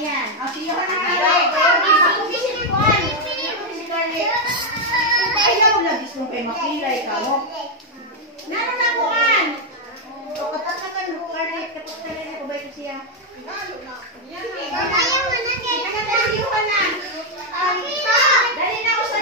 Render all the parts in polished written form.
yan. O, siya ka na nga. Ayaw, labis mo kayo makilay ka mo. Naroon na mo an. O, katatakan mo ka rin. Kapag talaga ko ba ito siya? Dali na ako sa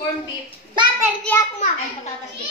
corn beef. Perdi ako ma. Ay, patatas beef.